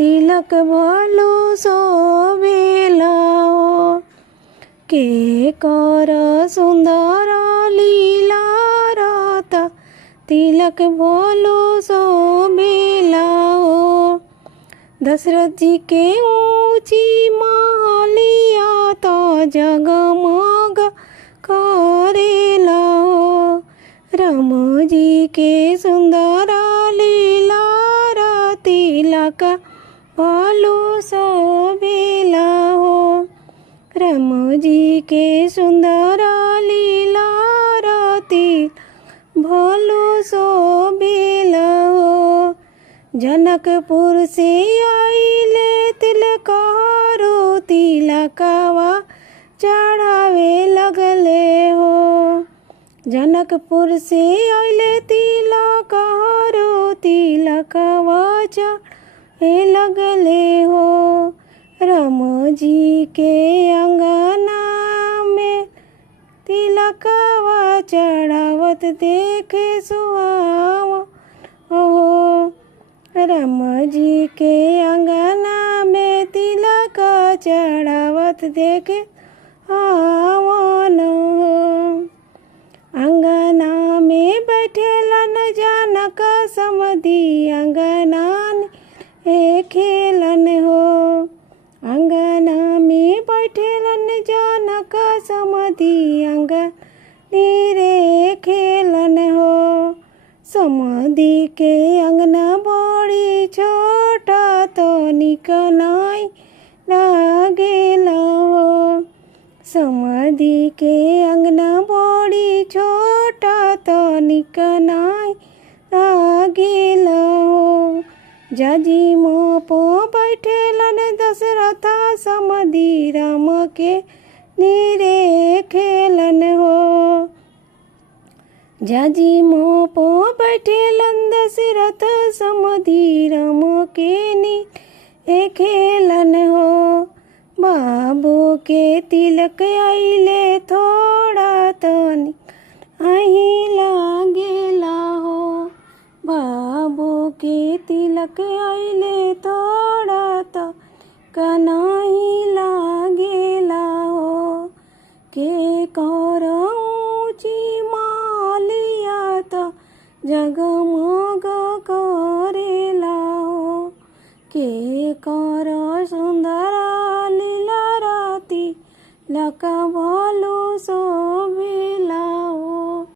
तिलक भलो शोभेला हो। के कर सुंदर लीला रत तिलक भलो शोभेला हो। दशरथ जी के ऊंची महलिया तो जगमग करेला हो। राम जी के सुंदर लीला तिलक भलो शोभेला हो। राम जी के सुंदर लीला तिलक भलो शोभेला हो। जनकपुर से आइले तिलकहारो तिलकवा चढ़ावे लगले हो। जनकपुर से आइले तिलकहारो तिलकवा चढ़ावे लगले हो। राम जी के अंगना में तिलकवा चढ़ावत देखे सुहावन हो। राम जी के अंगना में तिलक चढ़ावत देखे आवन हो। अंगना में बैठेलन जनक समधी अंगना खेलन हो। अंगना में बैठेलन जनक समधी अंगन रे खेलन हो। समधी के अंगना बड़ी छोटा तो निक नाई लागेला हो। समधी के अंगना बड़ी छोटा तो निक नाई लागेला हो। जाजी मोपो बैठेलन दशरथ समधी राम के नीरे खेलन हो। जाजी मोपो बैठेलन दशरथ समधी राम के नीरे खेलन हो। बाबू के तिलक आइले थोड़ा तो आही लागेला हो। बाबू के तिलक आइले थोड़ा तो कनाही लागेला हो। के कर ऊंची मालिया तो जगमग करेला हो। के कर सुंदर लीला राती लक